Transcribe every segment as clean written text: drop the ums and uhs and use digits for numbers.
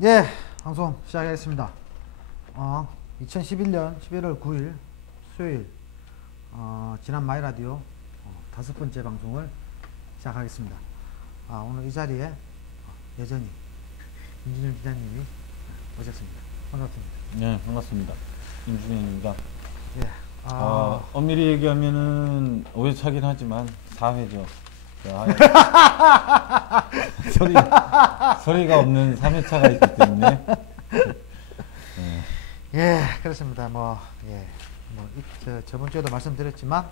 예, 방송 시작하겠습니다. 2011년 11월 9일 수요일 지난 마이라디오 다섯 번째 방송을 시작하겠습니다. 오늘 이 자리에 여전히 임준현 기자님이 오셨습니다. 반갑습니다. 네, 반갑습니다. 임준현입니다. 예, 엄밀히 얘기하면은 5회차긴 하지만 4회죠. 소리가 없는 3회차가 있기 때문에. 예, 그렇습니다. 저번 주에도 말씀드렸지만,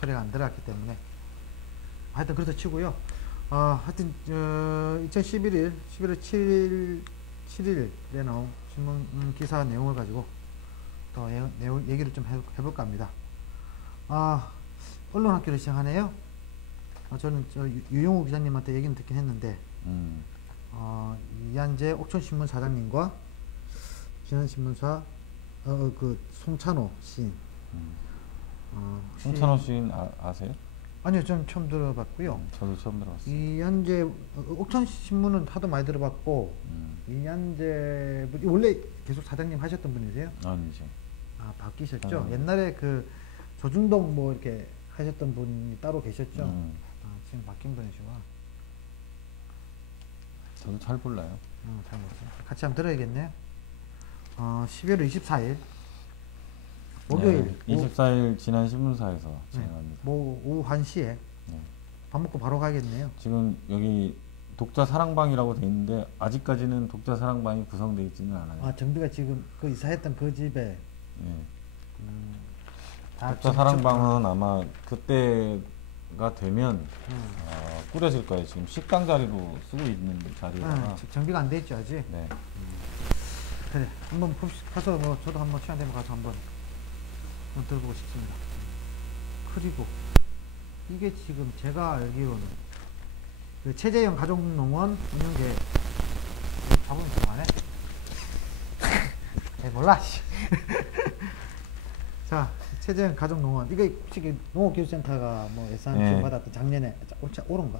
소리가 안 들어갔기 때문에. 하여튼, 그렇다 치고요. 하여튼, 2011일, 11월 7일에 나온 신문 기사 내용을 가지고 또 얘기를 좀 해볼까 합니다. 언론학교를 시작하네요. 저는 유용우 기자님한테 얘기는 듣긴 했는데, 이한재 옥천신문 사장님과 진한신문사 송찬호 시인. 송찬호 시인 아세요? 아니요, 전 처음 들어봤고요. 저도 처음 들어봤어요. 이한재 옥천신문은 하도 많이 들어봤고, 이한재 원래 계속 사장님 하셨던 분이세요? 아니죠. 바뀌셨죠? 옛날에 그 조중동 뭐 이렇게 하셨던 분이 따로 계셨죠? 지금 바뀐 분이시구나. 저도 잘 몰라요. 잘 모르겠어요. 같이 한번 들어야겠네요. 12월 24일 목요일 네, 24일 지난 신문사에서 진행합니다. 오후 1시에 밥 먹고 바로 가겠네요. 지금 여기 독자 사랑방이라고 돼 있는데 아직까지는 독자 사랑방이 구성되어 있지는 않아요. 정비가 지금 그 이사했던 그 집에 독자 사랑방은 아마 그때가 되면 꾸려질 거예요. 지금 식당 자리로 쓰고 있는 자리라. 정비가 안 돼 있죠 아직. 네. 그래, 한번 가서 저도 한번 시간 되면 가서 한번 들어보고 싶습니다. 그리고 이게 지금 제가 알기로는 그 최재형 가족농원 운영계획 잡으면 그만해. 몰라. 자, 최재형 가족농원 이게 혹시 농업기술센터가 뭐 예산 지원받았던 작년에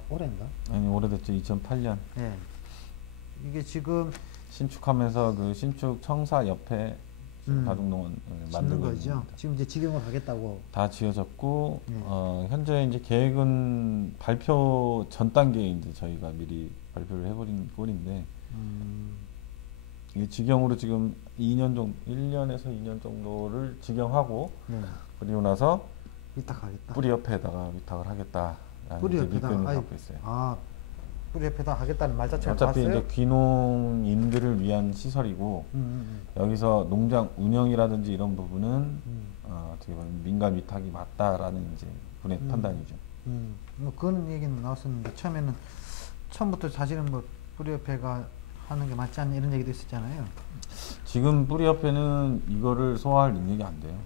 올해인가? 아니 오래됐죠. 2008년. 네. 이게 지금 신축하면서 그 신축 청사 옆에 가족농원을 만들고 거죠. 있습니다. 지금 이제 직영을 하겠다고 다 지어졌고 현재 이제 계획은 발표 전 단계에 이제 저희가 미리 발표를 해버린 꼴인데 이게 직영으로 지금 2년 정도, 1년에서 2년 정도를 직영하고 그리고 나서 위탁하겠다. 뿌리 옆에다가 위탁을 하겠다라는 뿌리 이제 옆에다가 밑그림을 갖고 있어요. 뿌리 옆에다 하겠다는 말 자체가 어차피 나왔어요? 이제 귀농인들을 위한 시설이고 여기서 농장 운영이라든지 이런 부분은 어떻게 보면 민간 위탁이 맞다라는 이제 분의 판단이죠. 뭐 그런 얘기는 나왔었는데 처음부터 사실은 뭐 뿌리 옆에가 하는 게 맞지 않냐 이런 얘기도 있었잖아요. 지금 뿌리 옆에는 이거를 소화할 능력이 안 돼요.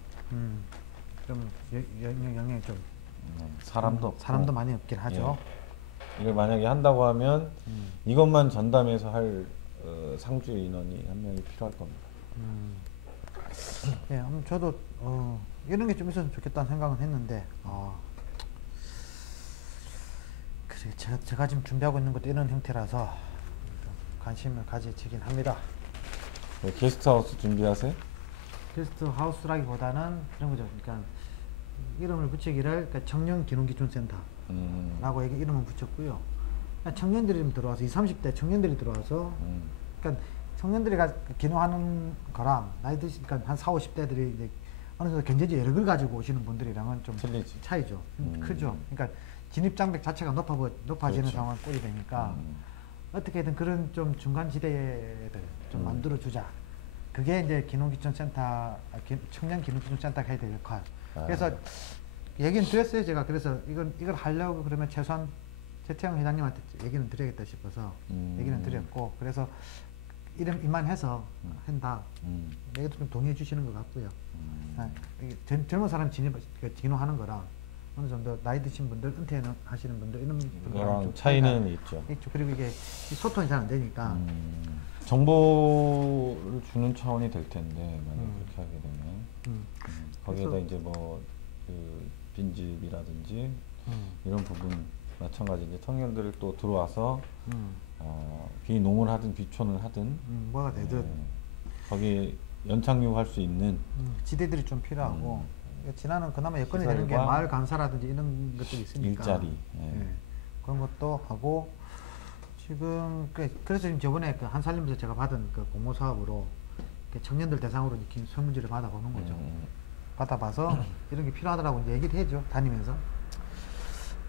좀 영향이 좀 사람도 없고 사람도 많이 없긴 하죠. 이걸 만약에 한다고 하면 이것만 전담해서 할 상주 인원이 한 명이 필요할 겁니다. 저도 이런 게 좀 있었으면 좋겠다는 생각은 했는데 그래 제가 지금 준비하고 있는 것도 이런 형태라서 좀 관심을 가지긴 합니다. 게스트하우스 준비하세요? 게스트 하우스라기보다는 그런 거죠. 그러니까 이름을 붙이기를 청년 기농기촌센터 라고 이름을 붙였고요. 청년들이 들어와서 20, 30대 청년들이 들어와서 그러니까 청년들이 기농하는 거랑 나이 드신 그러니까 한 40, 50대들이 이제 어느 정도 경제적 여력을 가지고 오시는 분들이랑은 좀 틀리지. 차이죠. 크죠. 그러니까 진입 장벽 자체가 높아지는 그렇죠. 상황 꼴이 되니까 어떻게든 그런 좀 중간 지대를 좀 만들어 주자. 그게 이제 청년 기농기촌센터가 해야 될 역할. 그래서 얘기는 드렸어요, 제가. 그래서 이걸 하려고 그러면 최소한 최태형 회장님한테 얘기는 드려야겠다 싶어서 얘기는 드렸고, 그래서 이만해서 한다. 얘기도 좀 동의해 주시는 것 같고요. 젊은 사람 진호하는 거랑 어느 정도 나이 드신 분들, 은퇴하시는 분들, 이런 그런 차이는 있죠. 그리고 이게 소통이 잘 안 되니까. 정보를 주는 차원이 될 텐데, 만약에 그렇게 하게 되면. 거기에다 이제 그 빈집이라든지 이런 부분 마찬가지 이제 청년들을 또 들어와서 비농을 하든 비촌을 하든 뭐가 되든 거기에 연착륙할 수 있는 지대들이 좀 필요하고 지나는 그나마 여건이 되는 게 마을 감사라든지 이런 것들이 있으니까 일자리 그런 것도 하고 지금 그래서 지금 저번에 그 한살림에서 제가 받은 그 공모 사업으로 청년들 대상으로 이렇게 설문지를 받아보는 거죠. 받아봐서 이런 게 필요하더라고 이제 얘기를 해줘 다니면서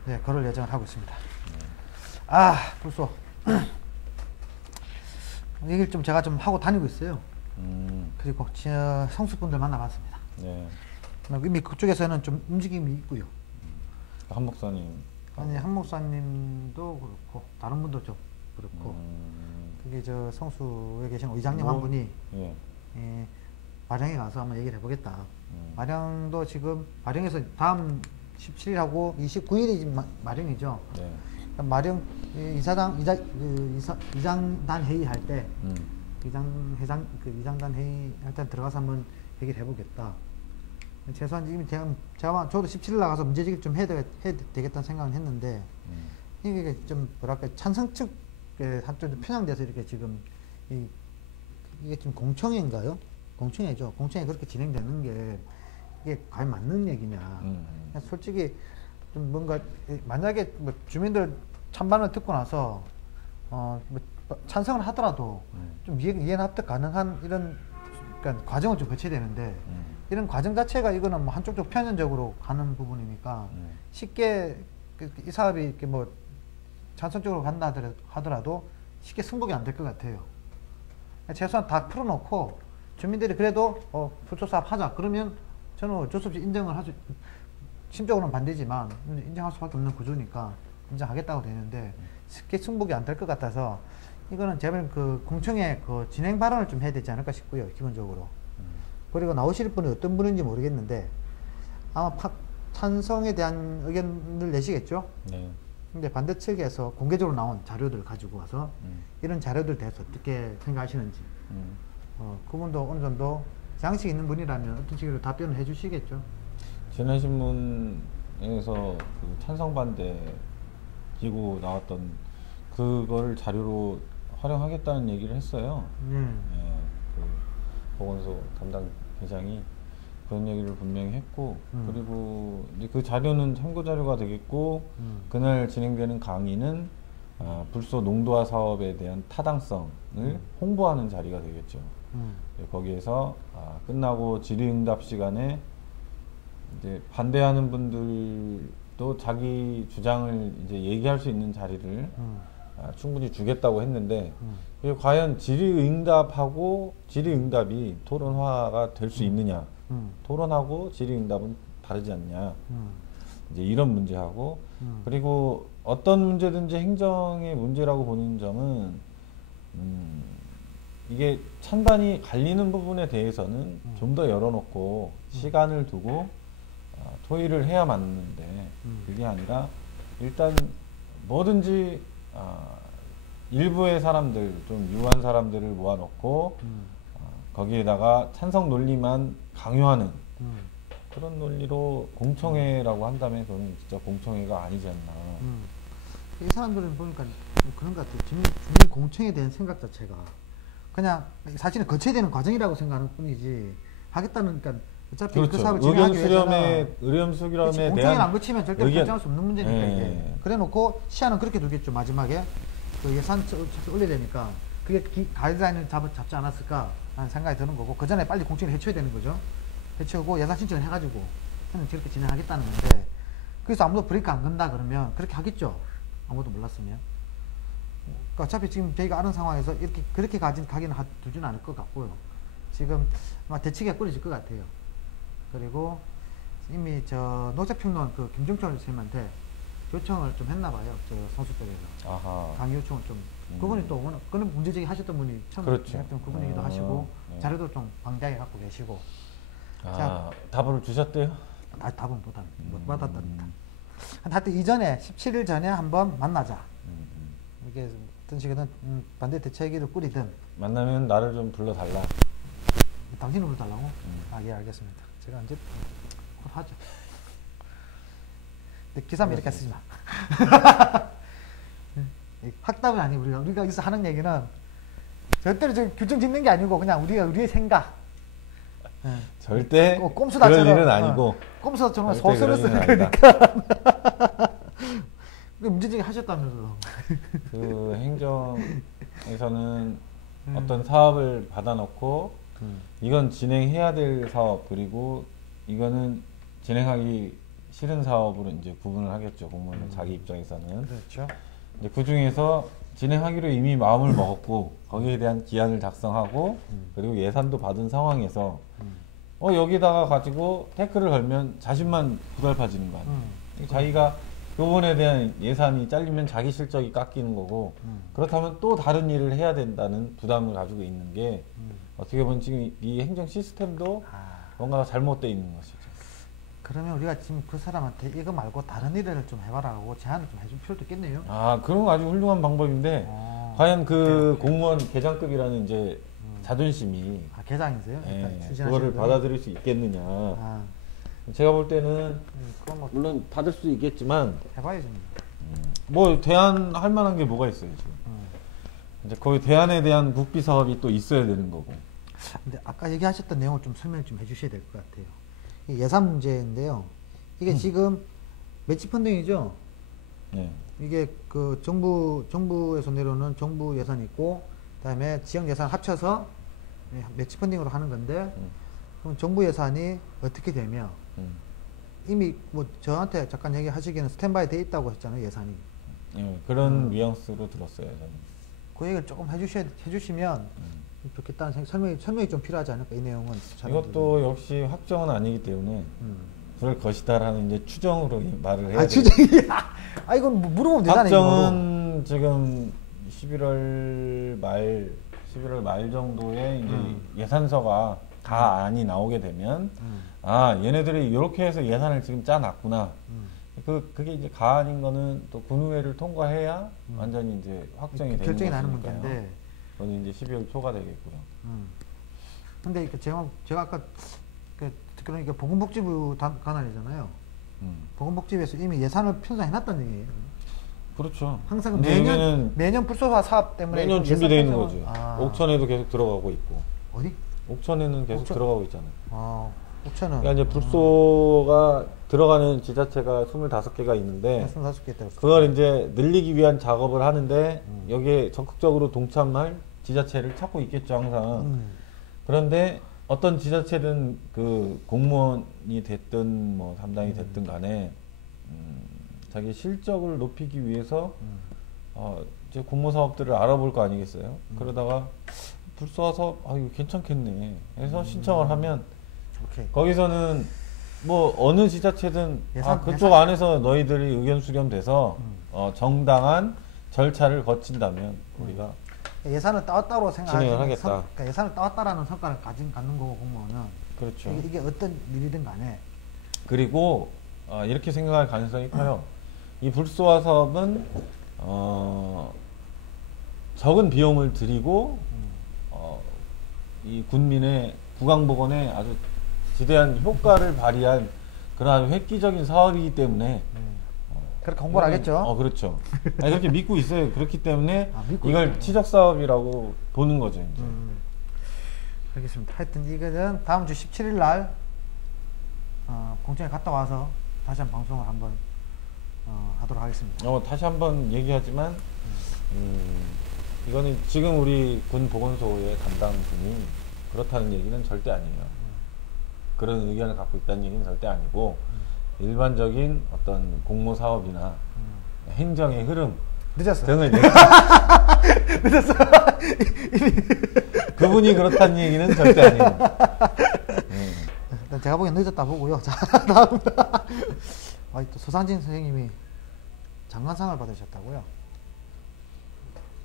네 그럴 예정을 하고 있습니다. 벌써 얘기를 좀 제가 좀 하고 다니고 있어요. 그리고 성수분들 만나봤습니다. 네. 이미 그쪽에서는 좀 움직임이 있고요. 한 목사님. 아니 한 목사님도 그렇고 다른 분도 좀 그렇고 그게 저 성수에 계신 의장님 한 분이 마령에 가서 한번 얘기를 해보겠다. 마령도 지금 마령에서 다음 17일하고 29일이 마령이죠. 네. 마령 이장단 회의 할 때 이장단 회의 할 때 들어가서 한번 얘기를 해보겠다. 최소한 이미 저도 17일 나가서 문제제기를 좀 해야 되겠다는 생각은 했는데 이게 좀 뭐랄까 찬성 측에 한쪽 편향돼서 이렇게 지금 이게 좀 공청회인가요? 공청회죠. 공청회 그렇게 진행되는 게 이게 과연 맞는 얘기냐? 솔직히 좀 뭔가 만약에 뭐 주민들 찬반을 듣고 나서 뭐 찬성을 하더라도 좀 이해 납득 가능한 이런 그러니까 과정을 좀 거쳐야 되는데 이런 과정 자체가 이거는 뭐 한쪽 편연적으로 가는 부분이니까 쉽게 이 사업이 이렇게 뭐 찬성적으로 간다 하더라도 쉽게 승복이 안 될 것 같아요. 최소한 다 풀어놓고 주민들이 그래도 풀초 사업 하자 그러면 저는 어쩔 수 없이 인정을 하죠. 심적으로는 반대지만 인정할 수밖에 없는 구조니까 인정하겠다고 되는데 쉽게 승복이 안 될 것 같아서 이거는 제발 그 공청회 그 진행 발언을 좀 해야 되지 않을까 싶고요. 기본적으로. 그리고 나오실 분이 어떤 분인지 모르겠는데 아마 찬성에 대한 의견을 내시겠죠. 네. 근데 반대 측에서 공개적으로 나온 자료들을 가지고 와서 이런 자료들 대해서 어떻게 생각하시는지 그분도 어느 정도 양식 있는 분이라면 어떤 식으로 답변을 해주시겠죠. 지난 신문에서 그 찬성 반대 기고 나왔던 그걸 자료로 활용하겠다는 얘기를 했어요. 그 보건소 담당 회장이 그런 얘기를 분명히 했고 그리고 이제 그 자료는 참고 자료가 되겠고 그날 진행되는 강의는 불소 농도화 사업에 대한 타당성을 홍보하는 자리가 되겠죠. 거기에서 끝나고 질의응답 시간에 이제 반대하는 분들도 자기 주장을 이제 얘기할 수 있는 자리를 충분히 주겠다고 했는데 그게 과연 질의응답하고 질의응답이 토론화가 될 수 있느냐? 토론하고 질의응답은 다르지 않냐? 이제 이런 문제하고 그리고 어떤 문제든지 행정의 문제라고 보는 점은 이게 찬반이 갈리는 부분에 대해서는 좀 더 열어놓고 시간을 두고 토의를 해야 맞는데 그게 아니라 일단 뭐든지 일부의 사람들 좀 유한 사람들을 모아놓고 거기에다가 찬성 논리만 강요하는 그런 논리로 공청회라고 한다면 그건 진짜 공청회가 아니지 않나. 이 사람들은 보니까 그런 것 같아요. 주민 공청회에 대한 생각 자체가 그냥 사실은 거쳐야 되는 과정이라고 생각하는 뿐이지 하겠다는 그러니까 어차피 그렇죠. 그 사업을 진행하기 위해서는 의견 수렴에 공청회를 대한 안 거치면 절대 결정할 수 없는 문제니까 이게 그래놓고 시한은 그렇게 두겠죠. 마지막에 그 예산 올려야 되니까 그게 가이드라인을 잡지 않았을까 하는 생각이 드는 거고 그 전에 빨리 공청회를 해쳐야 되는 거죠. 해치우고 예산 신청을 해가지고 저렇게 진행하겠다는 건데 그래서 아무도 브레이크 안 건다 그러면 그렇게 하겠죠. 아무도 몰랐으면. 그러니까 어차피 지금 저희가 아는 상황에서 이렇게 그렇게 가기는 두지는 않을 것 같고요. 지금 아마 대책이 꾸려질 것 같아요. 그리고 이미 저 녹색평론 그 김정철 선생님한테 요청을 좀 했나봐요. 저 선수 쪽에서 강의 요청을 좀 그분이 또 워낙 그런 문제제기 하셨던 분이 처음 그렇죠. 했던 그분이기도 하시고 자료도 좀 방대하게 갖고 계시고 자, 답을 주셨대요? 답은 못 받았답니다. 하여튼 이전에 17일 전에 한번 만나자. 이게 어떤 식이든 반대 대책위를 꾸리든 만나면 나를 좀 불러달라. 당신을 불러달라고? 예 알겠습니다. 제가 언제 곧 하죠. 근데 기사면 이렇게 쓰지 마. 확답은 아니고 우리가 여기서 하는 얘기는 절대로 저 규정 짓는 게 아니고 그냥 우리의 생각. 예. 절대 꼼수다처럼 그럴 일은 아니고 꼼수처럼 절대 소설을 그럴 쓰는 일은 거니까. 문제제기 하셨다면서. 그 행정에서는 어떤 사업을 받아놓고 이건 진행해야 될 사업 그리고 이거는 진행하기 싫은 사업으로 이제 구분을 하겠죠. 공무원은 자기 입장에서는. 그렇죠. 이제 그 중에서 진행하기로 이미 마음을 먹었고 거기에 대한 기한을 작성하고 그리고 예산도 받은 상황에서 여기다가 가지고 태클을 걸면 자신만 부달파지는 거 아니에요. 자기가 그 부분에 대한 예산이 잘리면 자기 실적이 깎이는 거고 그렇다면 또 다른 일을 해야 된다는 부담을 가지고 있는 게 어떻게 보면 지금 이 행정 시스템도 뭔가가 잘못되어 있는 것이죠. 그러면 우리가 지금 그 사람한테 이거 말고 다른 일을 좀 해봐라고 제안을 좀 해줄 필요도 있겠네요. 그런 거 아주 훌륭한 방법인데 과연 그 공무원 계장급이라는 이제 자존심이 계장이세요? 그거를 받아들일 수 있겠느냐. 제가 볼 때는 뭐 물론 받을 수도 있겠지만 해봐야죠. 뭐 대안할 만한 게 뭐가 있어요 지금. 이제 거기 대안에 대한 국비 사업이 또 있어야 되는 거고. 근데 아까 얘기하셨던 내용을 좀 설명 좀 해주셔야 될 것 같아요. 예산 문제인데요. 이게 지금 매치 펀딩이죠. 네. 이게 그 정부에서 내려오는 정부 예산이 있고, 그다음에 지역 예산 합쳐서 매치 펀딩으로 하는 건데, 그럼 정부 예산이 어떻게 되면 이미 뭐 저한테 잠깐 얘기하시기에는 스탠바이 돼 있다고 했잖아요, 예산이. 그런 뉘앙스로 들었어요. 저는. 그 얘기를 조금 해주시면 좋겠다는 설명이 좀 필요하지 않을까, 이 내용은. 이것도 역시 확정은 아니기 때문에 그럴 것이다라는 이제 추정으로 말을 해야 돼요. 추정이. 이건 물어보면 되잖아요. 확정은 지금 11월 말 정도에 이제 예산서가 다 안이 나오게 되면 얘네들이 이렇게 해서 예산을 지금 짜놨구나. 그게 이제 가안인 거는 또 군의회를 통과해야 완전히 이제 확정이 되는 결정이 나는 것이니까요. 문제인데. 그건 이제 12월 초가 되겠고요. 근데 제가 아까 그러니까 보건복지부 관할이잖아요. 보건복지부에서 이미 예산을 편성해놨다는 얘기예요. 그렇죠. 항상 매년 불소화 사업 때문에 매년 준비되어 있는 거죠. 아. 옥천에도 계속 들어가고 있고. 어디? 옥천에는 계속 들어가고 있잖아요. 옥천은. 그러니까 이제 불소가 들어가는 지자체가 25개가 있는데 25개 그걸 이제 늘리기 위한 작업을 하는데 여기에 적극적으로 동참할 지자체를 찾고 있겠죠, 항상. 그런데 어떤 지자체든 그 공무원이 됐든 뭐 담당이 됐든 간에 자기 실적을 높이기 위해서 이제 공모 사업들을 알아볼 거 아니겠어요? 그러다가 불소화 사업 이거 괜찮겠네 해서 신청을 하면 거기서는 뭐 어느 지자체든 그쪽 안에서 너희들이 의견 수렴돼서 정당한 절차를 거친다면 우리가 예산을 따로 진행을 하겠다. 그러니까 예산을 따왔다라는 성과를 갖는 거고, 공무원은. 그렇죠. 이게 어떤 일이든 간에. 그리고 이렇게 생각할 가능성이 커요. 이 불소화 사업은 적은 비용을 들이고 이 군민의 구강복원에 아주 지대한 효과를 발휘한 그런 획기적인 사업이기 때문에 그렇게 홍보를 하겠죠. 그렇죠. 그렇게 믿고 있어요. 그렇기 때문에 이걸 치적 사업이라고 보는 거죠. 이제. 알겠습니다. 하여튼 이거는 다음 주 17일 날 공청회 갔다 와서 다시 한번 방송을 한번 하도록 하겠습니다. 다시 한번 얘기하지만 이거는 지금 우리 군 보건소의 담당 분이 그렇다는 얘기는 절대 아니에요. 그런 의견을 갖고 있다는 얘기는 절대 아니고 일반적인 어떤 공모 사업이나 행정의 흐름 늦었어. 등을 늦었어. 그분이 그렇다는 얘기는 절대 아니에요. 일단 제가 보기엔 늦었다 보고요. 자, 다음. 또 소상진 선생님이 장관상을 받으셨다고요?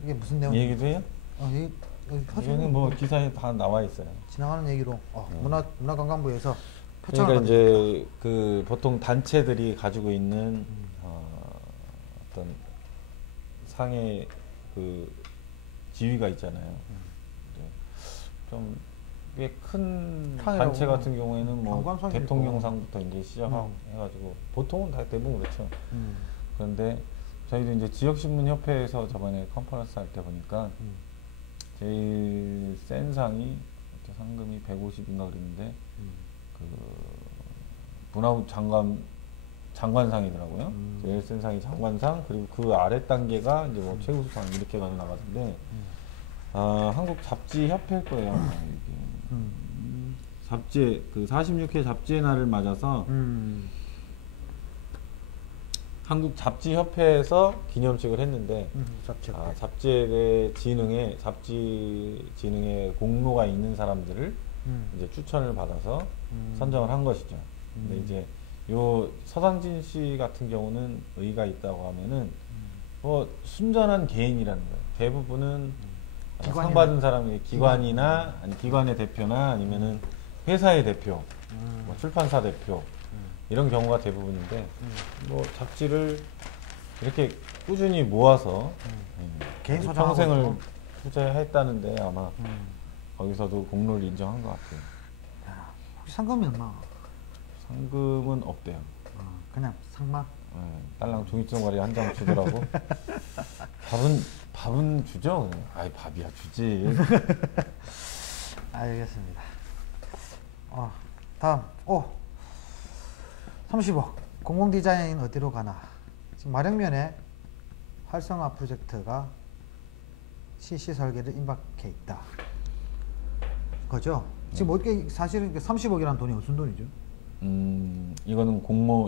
이게 무슨 내용? 얘기도 해요? 이거는 뭐 기사에 다 나와 있어요. 지나가는 얘기로 문화관광부에서 그러니까 이제 그 보통 단체들이 가지고 있는 어떤 상의 그 지위가 있잖아요. 좀 꽤 큰 단체 같은 경우에는 뭐 대통령상부터 이제 시작하고 해가지고 보통은 다 대부분 그렇죠. 그런데 저희도 이제 지역신문협회에서 저번에 컨퍼런스 할 때 보니까 제일 센 상이 상금이 150인가 그랬는데 그 문화부 장관상이더라고요. 제일 센 상이 장관상, 그리고 그 아래 단계가 이제 뭐 최우수상 이렇게 가는 나가던데 한국 잡지 협회일 거예요. 이게. 잡지 그 46회 잡지의 날을 맞아서 한국 잡지 협회에서 기념식을 했는데 잡지의 진흥에 잡지 진흥에 공로가 있는 사람들을 이제 추천을 받아서 선정을 한 것이죠. 근데 이제 요 서상진 씨 같은 경우는 의의가 있다고 하면은 뭐 순전한 개인이라는 거예요. 대부분은 상 받은 사람이 기관이나 아니 기관의 대표나 아니면은 회사의 대표, 뭐 출판사 대표 이런 경우가 대부분인데 뭐 잡지를 이렇게 꾸준히 모아서 개인 평생을 투자했다는데 아마 거기서도 공로를 인정한 것 같아요. 야, 혹시 상금이 얼마? 상금은 없대요. 그냥 상만? 딸랑 종이쪼가리 한 장 주더라고. 밥은 주죠? 아이 밥이야 주지. 알겠습니다. 다음 30억 공공디자인 어디로 가나. 지금 마령면에 활성화 프로젝트가 실시 설계를 임박해 있다 거죠. 지금 어떻게 사실은 30억이라는 돈이 무슨 돈이죠? 이거는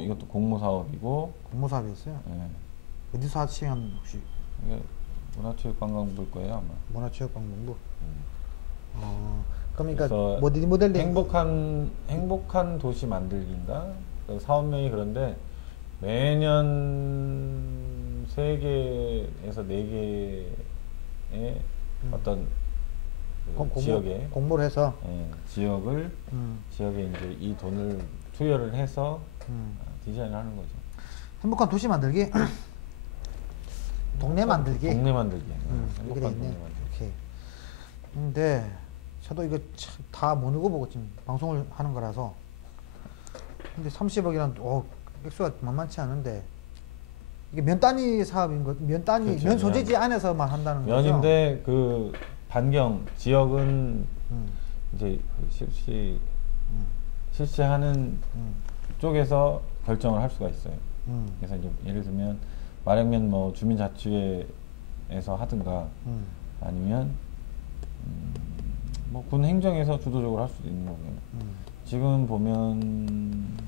이것도 공모 사업이고. 공모 사업이었어요? 네. 어디서 하시면 혹시? 이게 문화체육관광부일 거예요 아마. 문화체육관광부. 그러니까 그래서 모델링 행복한 도시 만들기인가 사업명이 그런데 매년 3개에서 4개의 어떤 그 지역에 공모를 해서 지역에 이제 이 돈을 투여를 해서 디자인을 하는 거죠. 행복한 도시 만들기, 동네 만들기. 동네 만들기. 이렇게 돼 있네. 오케이. 근데 저도 이거 다 못 읽어보고 지금 방송을 하는 거라서. 근데 30억이란 액수가 만만치 않은데 이게 면 단위 사업인 거, 면 단위, 그렇죠, 면 소재지 안에서만 한다는 거죠. 면인데 그 반경 지역은 이제 그 실시하는 쪽에서 결정을 할 수가 있어요. 그래서 이제 예를 들면 마령면 뭐 주민자치회에서 하든가 아니면 뭐 군 행정에서 주도적으로 할 수도 있는 거고요. 지금 보면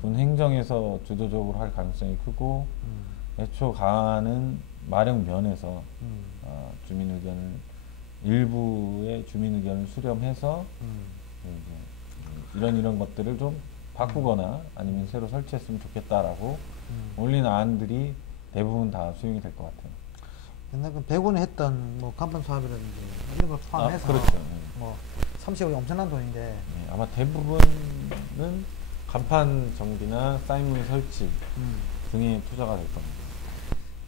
군 행정에서 주도적으로 할 가능성이 크고 애초 가는 마령면에서 주민 의견을 일부의 주민 의견을 수렴해서 이제 이런 것들을 좀 바꾸거나 아니면 새로 설치했으면 좋겠다라고 올린 안들이 대부분 다 수용이 될 것 같아요. 옛날 그 100원에 했던 뭐 간판 사업이라든지 이런 걸 포함해서 그렇죠. 뭐 30억이 엄청난 돈인데 네, 아마 대부분은 간판 정비나 사인문 설치 등에 투자가 될 겁니다.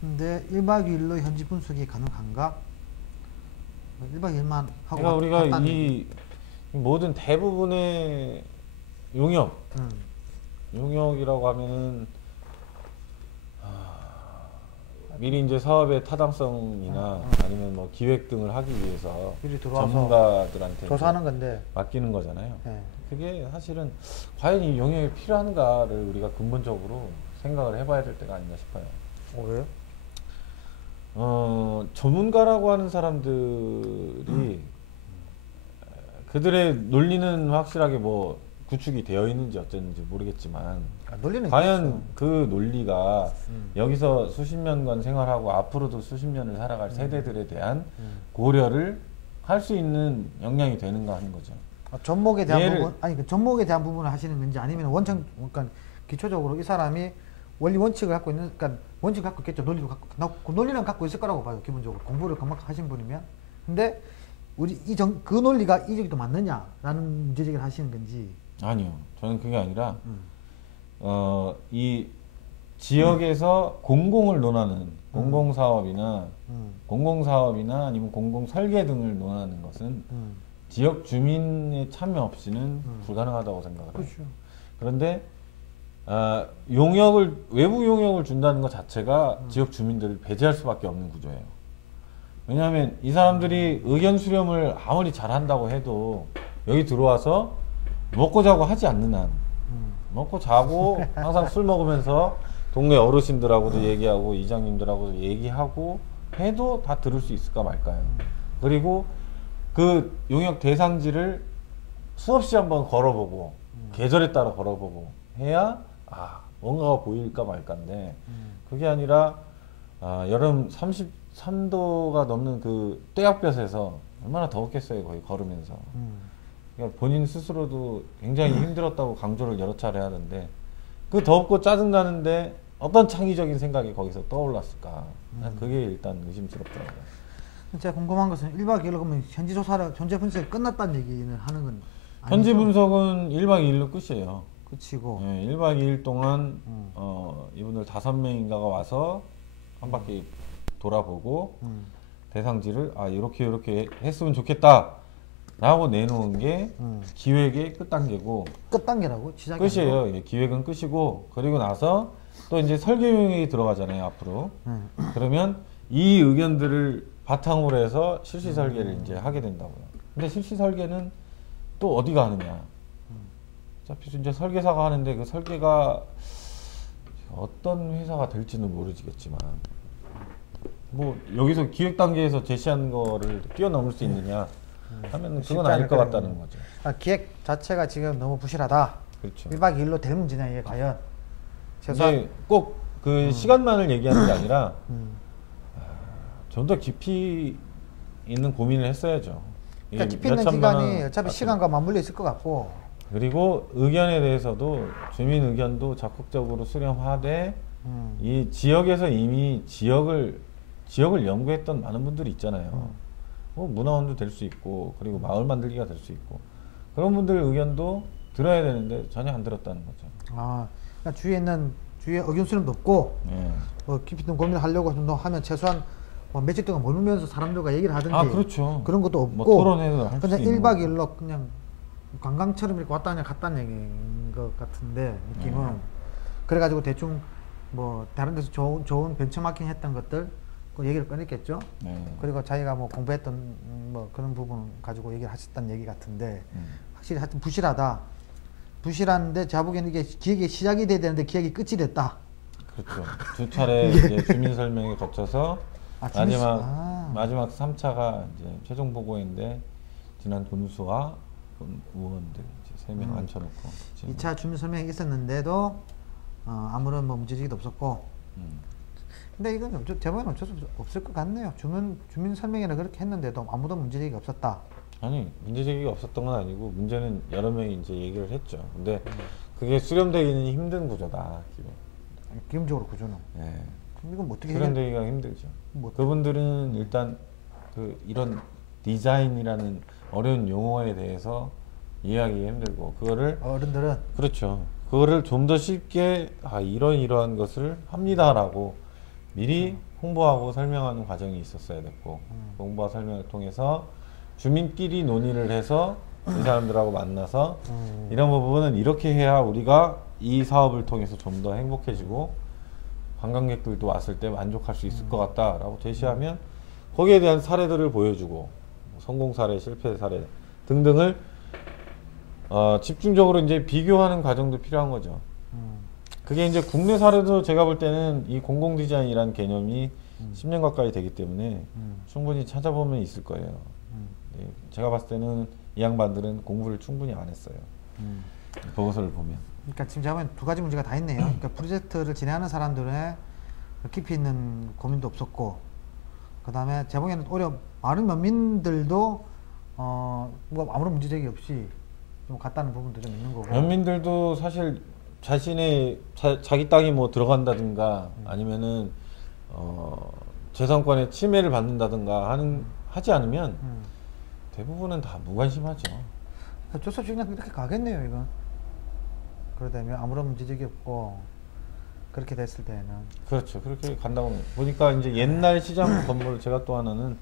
근데 1박 2일로 현지 분석이 가능한가? 1박 2일만 하고 그러니까 우리가 이 모든 대부분의 용역이라고 하면은 미리 이제 사업의 타당성이나 아니면 뭐 기획 등을 하기 위해서 미리 들어와서 전문가들한테 조사하는 건데 맡기는 거잖아요. 네. 그게 사실은 과연 이 용역이 필요한가를 우리가 근본적으로 생각을 해봐야 될 때가 아닌가 싶어요. 왜요? 전문가라고 하는 사람들이 그들의 논리는 확실하게 뭐 구축이 되어 있는지 어쨌는지 모르겠지만 논리는 과연 있겠죠. 그 논리가 여기서 수십 년간 생활하고 앞으로도 수십 년을 살아갈 세대들에 대한 고려를 할 수 있는 역량이 되는가 하는 거죠. 접목에 대한 부분, 아니 그 접목에 대한 부분을 하시는 건지 아니면 그러니까 기초적으로 이 사람이 원리 원칙을 갖고 있는, 그러니까 원칙 갖고 있겠죠. 논리도 갖고, 그 논리는 갖고 있을 거라고 봐요. 기본적으로 공부를 그만큼 하신 분이면. 근데 우리 그 논리가 이쪽이 또 맞느냐라는 문제제기를 하시는 건지. 아니요, 저는 그게 아니라 이 지역에서 공공을 논하는 공공사업이나 아니면 공공설계 등을 논하는 것은 지역 주민의 참여 없이는 불가능하다고 생각을 해요. 그렇죠. 그런데 용역을 외부 용역을 준다는 것 자체가 지역 주민들을 배제할 수밖에 없는 구조예요. 왜냐하면 이 사람들이 의견 수렴을 아무리 잘한다고 해도 여기 들어와서 먹고 자고 하지 않는 한 먹고 자고 항상 술 먹으면서 동네 어르신들하고도 얘기하고 이장님들하고도 얘기하고 해도 다 들을 수 있을까 말까요. 그리고 그 용역 대상지를 수없이 한번 걸어보고 계절에 따라 걸어보고 해야 뭔가가 보일까 말까인데 그게 아니라 여름 33도가 넘는 그 떼약볕에서 얼마나 더웠겠어요. 거기 걸으면서. 그러니까 본인 스스로도 굉장히 힘들었다고 강조를 여러 차례 하는데 그 덥고 짜증나는데 어떤 창의적인 생각이 거기서 떠올랐을까. 난 그게 일단 의심스럽더라고요. 제가 궁금한 것은 1박 2일로 그러면 현지 조사를 현재 분석이 끝났다는 얘기는 하는 건 아니죠? 현지 분석은 1박 2일로 끝이에요. 끝이고. 네, 1박 2일 동안 이분들 5명인가가 와서 한 바퀴 돌아보고 대상지를 이렇게 했으면 좋겠다 라고 내놓은 게 기획의 끝단계고. 끝단계라고? 시작이 끝이에요. 예, 기획은 끝이고 그리고 나서 또 이제 설계용이 들어가잖아요 앞으로. 그러면 이 의견들을 바탕으로 해서 실시 설계를 이제 하게 된다고요. 근데 실시 설계는 또 어디가 하느냐? 어차피 이제 설계사가 하는데 그 설계가 어떤 회사가 될지는 모르겠지만 뭐 여기서 기획 단계에서 제시한 거를 뛰어넘을 수 있느냐 하면 그건 아닐 것 같다는 거죠. 기획 자체가 지금 너무 부실하다. 그렇죠. 1박 2일로 될 문제냐 이게 과연. 최소한 이제 꼭 그 시간만을 얘기하는 게 아니라 좀 더 깊이 있는 고민을 했어야죠. 그러니까 깊이 있는 기간이 어차피 시간과 맞물려 있을 것 같고. 그리고 의견에 대해서도 주민 의견도 적극적으로 수렴하되 이 지역에서 이미 지역을 연구했던 많은 분들이 있잖아요. 뭐 문화원도 될 수 있고 그리고 마을 만들기가 될 수 있고 그런 분들 의견도 들어야 되는데 전혀 안 들었다는 거죠. 그러니까 주위에 의견 수렴도 없고 깊이 있는 고민을 하려고 하면 최소한 뭐 며칠 동안 머물면서 사람들과 얘기를 하든지 그렇죠. 그런 것도 없고 뭐 토론회도 할 수 그냥 있는 1박 2일로 그냥 관광처럼 이렇게 왔다냐 갔다냐 얘기인 것 같은데 느낌은. 그래가지고 대충 뭐 다른 데서 좋은 벤처마킹 했던 것들 그 얘기를 꺼냈겠죠. 그리고 자기가 뭐 공부했던 뭐 그런 부분 가지고 얘기를 하셨다는 얘기 같은데 확실히 하여튼 부실한데 제가 보기에는 이게 기획이 시작이 돼야 되는데 기획이 끝이 됐다. 그렇죠. 두 차례 이제 주민 설명에 거쳐서 마지막 3차가 이제 최종 보고인데 지난 군수와 의원들 이제 3명 앉혀놓고 2차 주민 설명이 있었는데도 아무런 뭐 문제제기도 없었고. 근데 이건 제보에는 어쩔 수 없을 것 같네요. 주민 설명회는 그렇게 했는데도 아무도 문제제기가 없었다. 아니 문제제기가 없었던 건 아니고 문제는 여러 명이 이제 얘기를 했죠. 근데 그게 수렴되기는 힘든 구조다. 기본적으로 구조는. 네. 그럼 이건 뭐 어떻게 수렴되기가 힘들죠. 그분들은 일단 이런 디자인이라는 어려운 용어에 대해서 이해하기 힘들고 그거를 어른들은 그렇죠. 그거를 좀 더 쉽게 이러한 것을 합니다라고 미리 홍보하고 설명하는 과정이 있었어야 됐고 그 홍보와 설명을 통해서 주민끼리 논의를 해서 이 사람들하고 만나서 이런 부분은 이렇게 해야 우리가 이 사업을 통해서 좀 더 행복해지고 관광객들도 왔을 때 만족할 수 있을 것 같다라고 제시하면 거기에 대한 사례들을 보여주고 성공 사례, 실패 사례 등등을 집중적으로 이제 비교하는 과정도 필요한 거죠. 그게 이제 국내 사례도 제가 볼 때는 이 공공 디자인이라는 개념이 10년 가까이 되기 때문에 충분히 찾아보면 있을 거예요. 네, 제가 봤을 때는 이 양반들은 공부를 충분히 안 했어요. 보고서를 보면. 그러니까 지금 제가 보면 두 가지 문제가 다 있네요. 그러니까 프로젝트를 진행하는 사람들의 깊이 있는 고민도 없었고, 그 다음에 제가 보기에는 오히려 많은 면민들도 뭐 아무런 문제제기 없이 좀 갔다는 부분도 좀 있는 거고. 면민들도 사실 자신의 자기 땅이 뭐 들어간다든가 아니면은 재산권의 침해를 받는다든가 하지 않으면 대부분은 다 무관심하죠. 어쩔 수 없이 그냥 그렇게 가겠네요, 이건. 그러다면 아무런 문제제기 없고 그렇게 됐을 때는. 그렇죠. 그렇게 간다고 보니까 이제 옛날 시장 건물 제가 또 하나는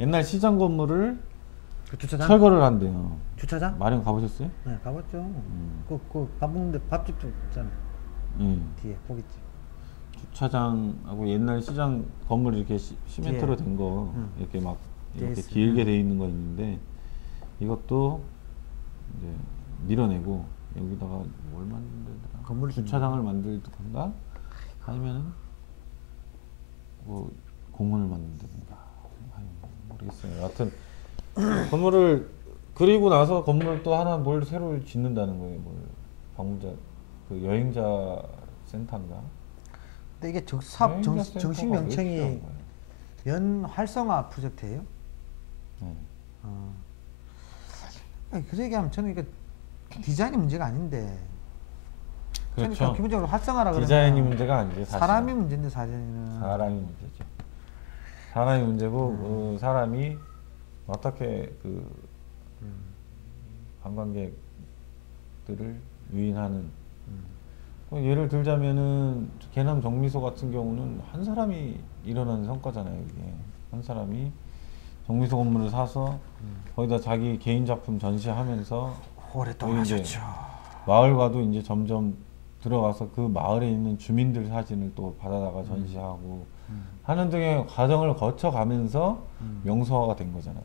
옛날 시장 건물을 그 주차장? 철거를 한대요. 주차장? 마령 가보셨어요? 네, 가봤죠. 그 가봤는데 밥집도 있잖아요. 예. 뒤에 고깃집. 주차장하고 옛날 시장 건물 이렇게 시멘트로 뒤에. 된 거 이렇게 막 돼 이렇게 있어요. 길게 돼 있는 거 있는데 이것도 이제 밀어내고 여기다가 뭘 만들더라? 건물을 주차장을 만들던가 아니면은 뭐 공원을 만든다든가 모르겠어요. 여하튼 건물을 그리고 나서 건물 또 하나 뭘 새로 짓는다는 거예요. 뭘 방문자 그 여행자 센터인가? 근데 이게 사업 여행자 정식 센터가 왜 명칭이 필요한 거예요? 연 활성화 프로젝트예요. 네. 그 얘기하면 저는 이게 디자인이 문제가 아닌데. 그렇죠. 그러니까 기본적으로 활성화라 그러면 디자인이 문제가 아니죠. 사실은. 사람이 문제인데 사실은. 사람이 문제죠. 사람이 문제고 그 사람이 어떻게 그 관광객들을 유인하는 예를 들자면은 개남 정미소 같은 경우는 한 사람이 일어난 성과잖아요. 이게 한 사람이 정미소 건물을 사서 거기다 자기 개인 작품 전시하면서 오랫동안 이제 하셨죠. 마을과도 이제 점점 들어가서 그 마을에 있는 주민들 사진을 또 받아다가 전시하고 하는 등의 과정을 거쳐가면서 명소화가 된 거잖아요.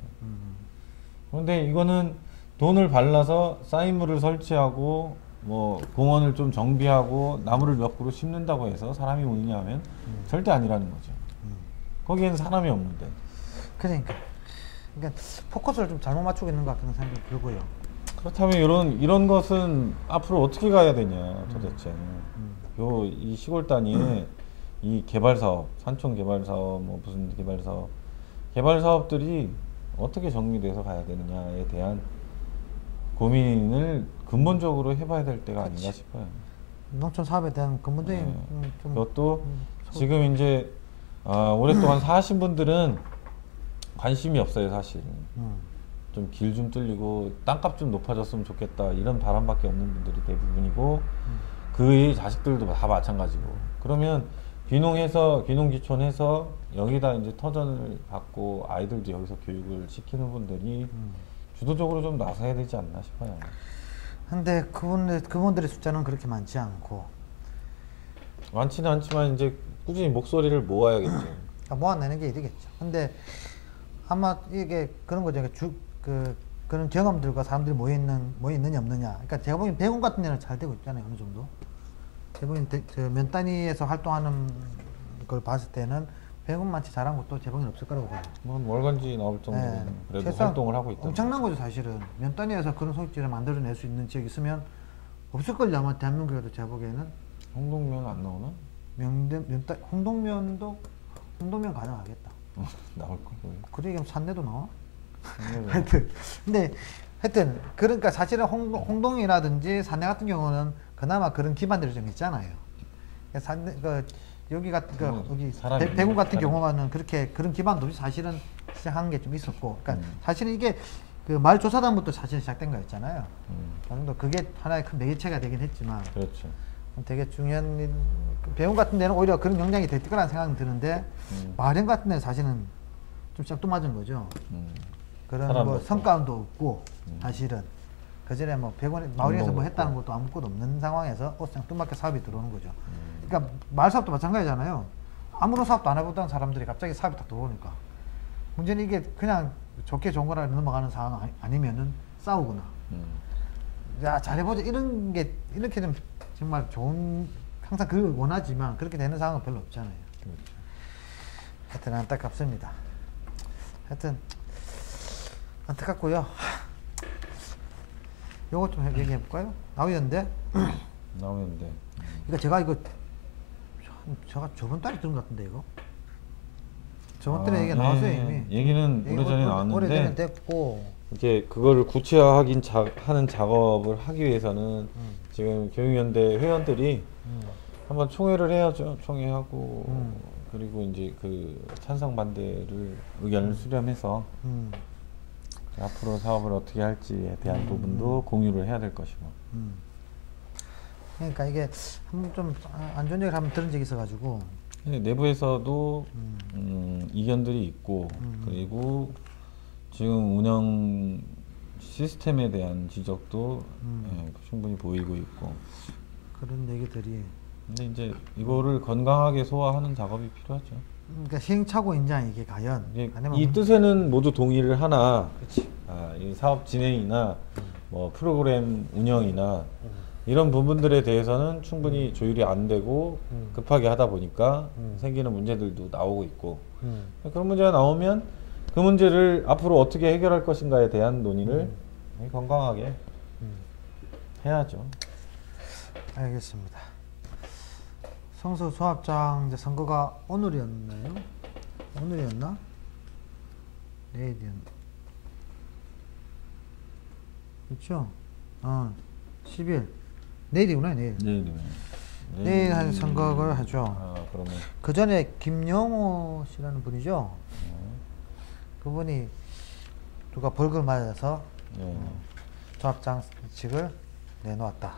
그런데 이거는 돈을 발라서 사인물을 설치하고 뭐 공원을 좀 정비하고 나무를 몇 그루 심는다고 해서 사람이 오느냐 하면 절대 아니라는 거죠. 거기에는 사람이 없는데. 그러니까 포커스를 좀 잘못 맞추고 있는 것 같다는 생각이 들고요. 그렇다면 이런 것은 앞으로 어떻게 가야 되냐 도대체. 이 시골 단위에 이 개발 사업, 산촌 개발 사업, 뭐 무슨 개발 사업들이 어떻게 정리돼서 가야 되느냐에 대한 고민을 근본적으로 해봐야 될 때가 아닌가 싶어요. 농촌 사업에 대한 근본적인 네. 좀 그것도 지금 이제 오랫동안 사신 분들은 관심이 없어요, 사실. 좀 길 좀 뚫리고 땅값 좀 높아졌으면 좋겠다 이런 바람밖에 없는 분들이 대부분이고 그의 자식들도 다 마찬가지고. 그러면 귀농기촌해서 여기다 이제 터전을 받고 아이들도 여기서 교육을 시키는 분들이 주도적으로 좀 나서야 되지 않나 싶어요. 근데 그분들의 숫자는 그렇게 많지 않고 많지는 않지만 이제 꾸준히 목소리를 모아야겠죠. 그러니까 모아내는 게 일이겠죠. 근데 아마 이게 그런 거죠. 그런 경험들과 사람들이 모여있느냐 없느냐. 그러니까 제가 보기엔 백운 같은 데는 잘 되고 있잖아요. 어느 정도. 제가 보기엔 면 단위에서 활동하는 걸 봤을 때는 백운만치 잘한 것도 제 보기엔 없을 거라고 봐요. 뭐 월간지 나올 정도면 네. 그래도 최소한 활동을 하고 있다. 엄청난 거죠 사실은. 면 단위에서 그런 소식지를 만들어낼 수 있는 지역이 있으면 없을걸요 아마 대한민국에도 제가 보기에는. 홍동면 안 나오나? 홍동면 가능하겠다. 나올 거고요. 그 얘기하면 산내도 나와? 하여튼 그러니까 사실은 홍동이라든지 산내 같은 경우는 그나마 그런 기반들이 좀 있잖아요. 여기 같은 여기 대구 같은 경우는 그런 기반도 사실은 시작한 게 좀 있었고, 그러니까 사실은 이게 그 마을 조사단부터 사실 시작된 거였잖아요. 어느 정도 그게 하나의 큰 매개체가 되긴 했지만, 그렇죠. 되게 중요한 배움 같은 데는 오히려 그런 영향이 될 거라는 생각이 드는데 마을형 같은 데는 사실은 좀 짝도 거죠. 그런 뭐 성과도 없고 사실은 그전에 뭐 100원에 마을에서 뭐 했다는 것도 아무것도 없는 상황에서 옷장 뚱밖에 사업이 들어오는 거죠. 그러니까 마을 사업도 마찬가지잖아요. 아무런 사업도 안 해보던 사람들이 갑자기 사업이 딱 들어오니까 문제는 이게 그냥 좋게 좋은 거라 넘어가는 상황 아니면은 싸우거나 야 잘해보자 이런 게 이렇게 좀 정말 좋은 항상 그걸 원하지만 그렇게 되는 상황은 별로 없잖아요. 하여튼 안타깝습니다. 하여튼 안타깝고요. 요거 좀 얘기해 볼까요? 나오는데 이거 제가 저번 달에 들은 것 같은데 이거 저번 달에 얘기가 나왔어요 이미. 얘기는 오래전에 나왔는데 오래전에 됐고 이게 그거를 구체화하는 작업을 하기 위해서는 지금 교육연대 회원들이 한번 총회를 해야죠. 총회하고 그리고 이제 그 찬성 반대를 의견을 수렴해서 앞으로 사업을 어떻게 할지에 대한 부분도 공유를 해야 될 것이고. 그러니까 이게 한번 좀 안 좋은 얘기를 한번 들은 적이 있어가지고 내부에서도 이견들이 있고 그리고 지금 운영 시스템에 대한 지적도 충분히 보이고 있고 그런 얘기들이 근데 이제 이거를 건강하게 소화하는 작업이 필요하죠. 그러니까 시행착오 인장 이게 과연 아니면 이 뜻에는 모두 동의를 하나, 그치. 이 사업 진행이나 뭐 프로그램 운영이나 이런 부분들에 대해서는 충분히 조율이 안 되고 급하게 하다 보니까 생기는 문제들도 나오고 있고 그런 문제가 나오면 그 문제를 앞으로 어떻게 해결할 것인가에 대한 논의를 건강하게 해야죠. 알겠습니다. 성서 조합장 이제 선거가 오늘이었나요? 오늘이었나? 내일이었나? 그렇죠? 10일 내일이구나. 내일. 내일 한 선거를 하죠. 그러면 그 전에 김영호 씨라는 분이죠. 그분이 누가 벌금 맞아서 조합장직을 내놓았다.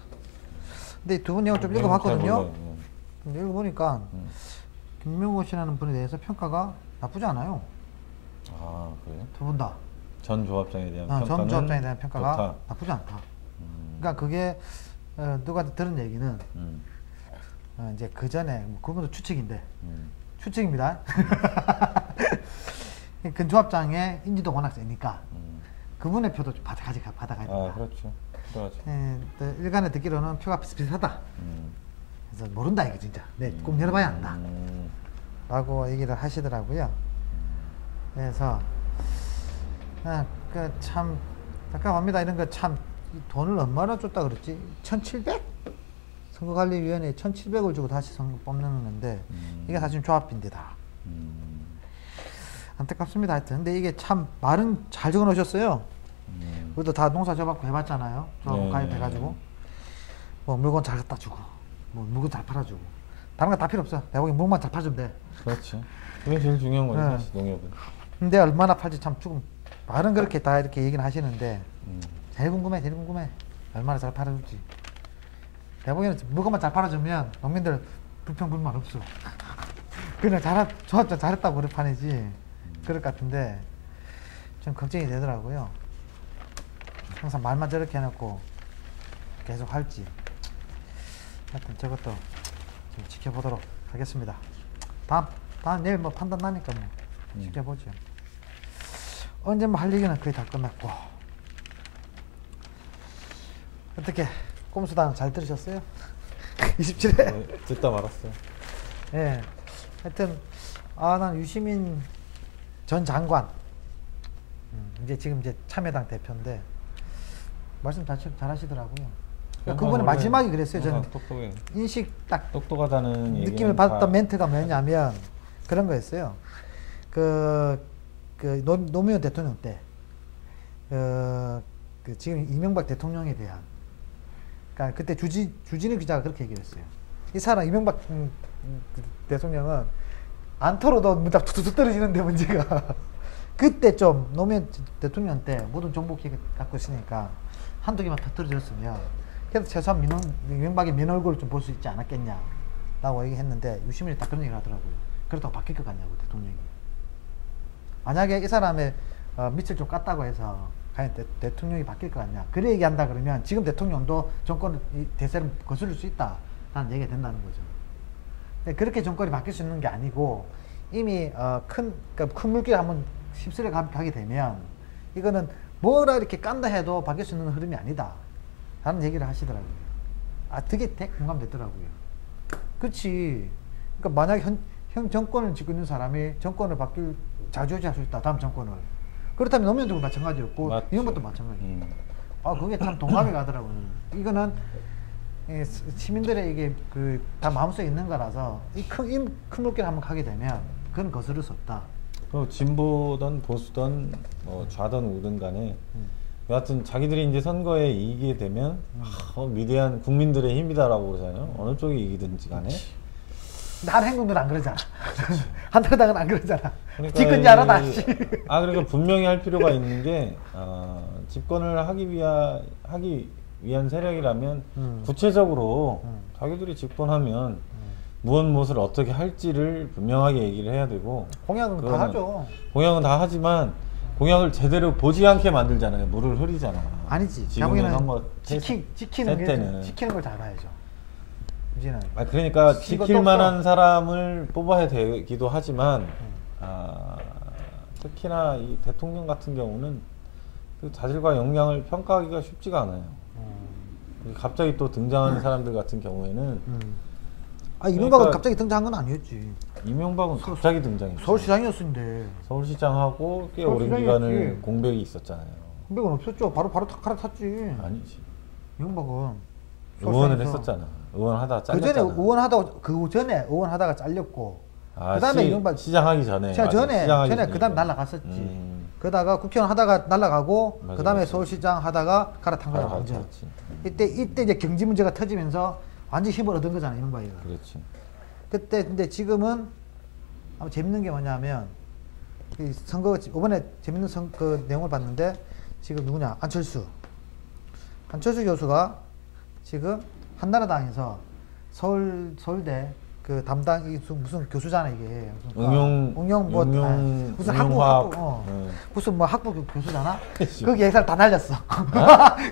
근데 두 분 내용 좀 읽어봤거든요. 읽어보니까 김명호 씨라는 분에 대해서 평가가 나쁘지 않아요. 그래요? 두 분 다. 전 조합장에 대한 평가는 전 조합장에 대한 평가가 좋다. 나쁘지 않다. 그러니까 그게 누가 들은 얘기는 이제 그 전에 그분도 추측인데 추측입니다. 그 조합장의 인지도 워낙 세니까 그분의 표도 좀 받아가야 된다. 그렇죠. 일간에 듣기로는 표가 비슷비슷하다. 그래서 모른다 이거 진짜. 네, 꼭 열어봐야 한다. 라고 얘기를 하시더라고요. 그래서 참 답답합니다. 이런 거 참 돈을 얼마나 줬다 그랬지? 1,700? 선거관리위원회에 1,700을 주고 다시 선거 뽑는 건데 이게 사실 조합빈대다. 안타깝습니다. 하여튼 근데 이게 참 말은 잘 적어 놓으셨어요. 그래도 다 농사 져갖고 해봤잖아요. 조합 가입해가지고 뭐 물건 잘 갖다 주고 뭐 물건 잘 팔아주고 다른 거 다 필요 없어. 대박이 물건만 잘 팔아주면 돼. 그렇지. 그게 제일 중요한 거죠. 사실 농협은. 근데 얼마나 팔지 참 조금 말은 그렇게 다 이렇게 얘기는 하시는데 제일 궁금해. 얼마나 잘 팔아줄지. 대부분은 물건만 잘 팔아주면 농민들 불평불만 없어. 그냥 조합장 잘했다고 그래 판이지. 그럴 것 같은데 좀 걱정이 되더라고요. 항상 말만 저렇게 해놓고 계속 할지. 하여튼 저것도 좀 지켜보도록 하겠습니다. 다음 내일 뭐 판단 나니까 뭐 지켜보죠. 언제 뭐 할 얘기는 거의 다 끝났고. 어떻게 꼼수당 잘 들으셨어요? 27회? 듣다 말았어요. 예. 하여튼 난 유시민 전 장관 이제 지금 이제 참여당 대표인데 말씀 잘 하시더라고요. 그러니까 그분의 마지막이 그랬어요. 저는 똑똑해. 인식 딱 똑똑하다는 느낌을 받았던 멘트가 뭐냐면 그런 거였어요. 노무현 대통령 때 지금 이명박 대통령에 대한 그러니까 그때 주진우 기자가 그렇게 얘기를 했어요. 이 사람 이명박 대통령은 안 털어도 문자 툭툭 떨어지는데 문제가 그때 좀 노무현 대통령 때 모든 정보 기획 갖고 있으니까 한두 개만 터뜨려졌으면 그래도 최소한 이명박의 면 얼굴을 좀 볼 수 있지 않았겠냐 라고 얘기했는데 유시민이 딱 그런 얘기를 하더라고요. 그렇다고 바뀔 것 같냐고 대통령이. 만약에 이 사람의 밑을 좀 깠다고 해서 과연 대통령이 바뀔 것 같냐. 그래 얘기한다 그러면 지금 대통령도 정권 대세를 거스를 수 있다 라는 얘기가 된다는 거죠. 근데 그렇게 정권이 바뀔 수 있는 게 아니고 이미 큰 물길 한번 휩쓸려 가게 되면 이거는 뭐라 이렇게 깐다 해도 바뀔 수 있는 흐름이 아니다 라는 얘기를 하시더라고요. 되게 공감되더라고요. 그렇지. 그러니까 만약에 현 정권을 쥐고 있는 사람이 정권을 좌지우지할 수 있다. 다음 정권을. 그렇다면 노무현도 마찬가지였고 이명박도 마찬가지예요. 그게 참 동감이 가더라고요. 이거는 시민들의 이게 다 마음속에 있는 거라서 이 큰 물길 한번 가게 되면 그건 거스를 수 없다. 진보든 보수든 뭐 좌든 우든 간에 여하튼 자기들이 이제 선거에 이기게 되면 위대한 국민들의 힘이다라고 그러잖아요. 어느 쪽이 이기든지 간에. 한 행동들은 안 그러잖아. 한국당은 안 그러잖아. 그러니까 집권지 않아 다시. 그러니까 분명히 할 필요가 있는 게 집권을 하기 위한 세력이라면 구체적으로 자기들이 집권하면 무엇을 어떻게 할지를 분명하게 얘기를 해야 되고 공약은 다 하죠. 공약은 다 하지만 공약을 제대로 보지 않게 만들잖아요. 물을 흐리잖아. 아니지. 지금의 선거 지키는 걸 잘 봐야죠. 이제는. 그러니까 이것도 지킬 없어. 만한 사람을 뽑아야 되기도 하지만 특히나 이 대통령 같은 경우는 그 자질과 역량을 평가하기가 쉽지가 않아요. 갑자기 또 등장하는 사람들 같은 경우에는 이명박은 그러니까 갑자기 등장한 건 아니었지. 이명박은 갑자기 등장했죠. 서울시장이었는데. 서울시장하고 꽤 오랜 기간을 서울시장이었지. 공백이 있었잖아요. 공백은 없었죠. 바로 갈아탔지. 아니지. 이명박은. 의원을 서울시장에서. 했었잖아. 의원하다가 그 잘렸잖아. 전에 의원하다가 잘렸고. 그다음에 이명박 시장하기 전에. 시장 전에 시장하기 그다음 전에. 날라갔었지. 그러다가 국회의원 하다가 날라가고 맞아, 그다음에 맞아. 서울시장 하다가 갈아탄 거야 완전. 갈아탔지. 이때 이제 경제 문제가 터지면서 완전 힘을 얻은 거잖아 이명박이가. 그렇지. 그때 근데 지금은 아마 재밌는 게 뭐냐면 이 선거 이번에 재밌는 그 내용을 봤는데 지금 누구냐 안철수 교수가 지금 한나라당에서 서울대 그 담당 무슨 교수잖아 이게 응용 무슨 응용화학. 무슨 뭐 학부 교수잖아. 거기 예산을 다 날렸어.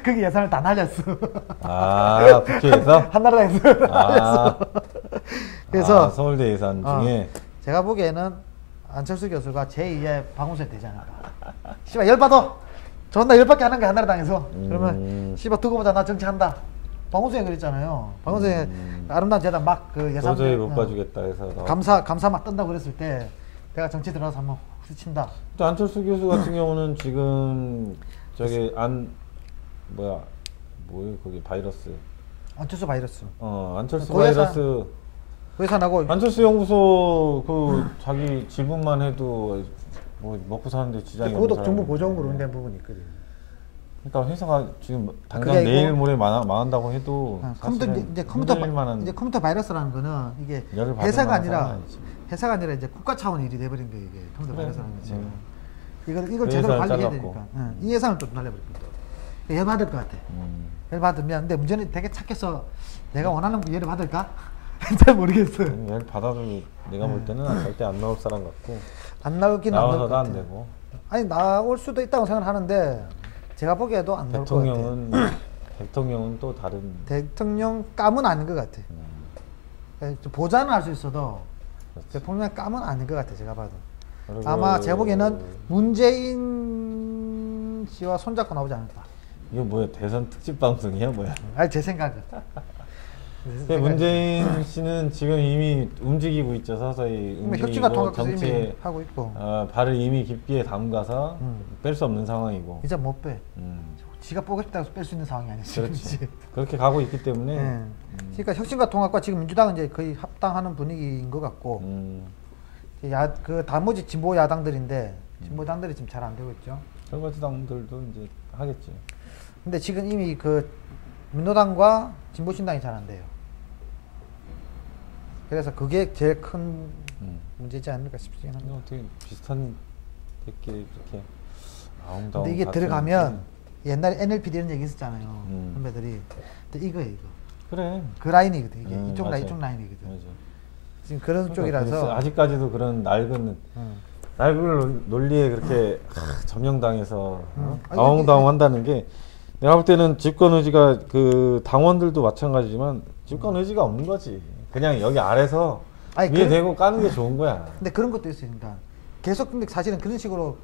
거기 예산을 다 날렸어. 국회에서 한나라당에서 날렸어. 그래서 서울대 예산 중에 제가 보기에는 안철수 교수가 제2의 박원순 되지 않을까. 씨발 열받아. 존나 열받게 하는 게 한나라당에서. 그러면 씨발 두고 보자 나 정치한다. 박원순이 그랬잖아요. 박원순이 아름다운 재단 막 그 예산 도저히 못 봐주겠다 해서 감사 막 뜬다고 그랬을 때 내가 정치 들어가서 한번 후친다. 또 안철수 교수 같은 경우는 지금 저기 뭐예요 거기 바이러스 안철수 바이러스. 안철수 고예산. 바이러스 그 예산하고 안철수 연구소 그 자기 지분만 해도 뭐 먹고 사는데 지장이 없는 그것도 정부 사람인데. 보조금으로 운된 부분이 있거든. 그러니까 회사가 지금 당장 그게 내일 아니고- 모레 망한다고 해도 컴퓨터 사실은 이제 컴퓨터 바이러스라는 거는 이게 열을 받을 회사가 만한 아니라 상황은 아니지. 회사가 아니라 이제 국가 차원 일이 돼버린 거예요 이게 컴퓨터 그래. 바이러스라는 거지. 이걸 그 제대로 예산을 관리해야 잘랐고. 되니까 이 예산을 좀 날려버렸거든. 열 받을 것 같아. 열 받으면 근데 문제는 되게 착해서 내가 원하는 열을 받을까? 잘 모르겠어. 열 받아도 내가 볼 때는 절대 안 나올 사람 같고 안 나오긴 안 나올 것 나와서도 안 같아. 되고 아니 나올 수도 있다고 생각하는데 제가 보기에도 안 나올 것 같아. 대통령은 또 다른 대통령 감은 아닌 것 같아. 보좌는 할 수 있어도 그렇지. 대통령 감은 아닌 것 같아 제가 봐도. 그리고 아마 제가 보기에는 문재인 씨와 손잡고 나오지 않을까. 이거 뭐야 대선 특집 방송이야 뭐야? 아니 제 생각은. 근데 문재인 씨는 지금 이미 움직이고 있죠 서서히 혁신과 움직이고 통합해서 이미 정치에 하고 있고 발을 이미 깊게 담가서 뺄 수 없는 상황이고 이제 못 빼. 음, 지가 보고 싶다고 뺄 수 있는 상황이 아니야 지금. 그렇지 그렇게 가고 있기 때문에 네. 그러니까 혁신과 통합과 지금 민주당은 이제 거의 합당하는 분위기인 것 같고 그 나머지 진보 야당들인데 진보 당들이 지금 잘 안 되고 있죠. 설거지 당들도 이제 하겠지. 근데 지금 이미 그 민노당과 진보신당이 잘 안 돼요. 그래서 그게 제일 큰 문제지 않을까 싶긴 합니다. 어떻게 비슷한 데끼리 이렇게 아웅다웅. 근데 이게 들어가면 옛날에 NLPD 이런 얘기 있었잖아요. 선배들이. 근데 이거예요 이거. 그래. 그 라인이거든 이게. 이쪽 맞아요. 라인 이쪽 라인이거든. 맞아. 지금 그런 쪽이라서. 그래서 아직까지도 그런 낡은 논리에 그렇게 점령당해서 아웅다웅 한다는 게 내가 볼 때는 집권 의지가 그 당원들도 마찬가지지만 집권 의지가 없는 거지. 그냥 여기 아래서 위에 대고 까는 게 좋은 거야. 근데 그런 것도 있어요. 그러니까 계속 근데 사실은 그런 식으로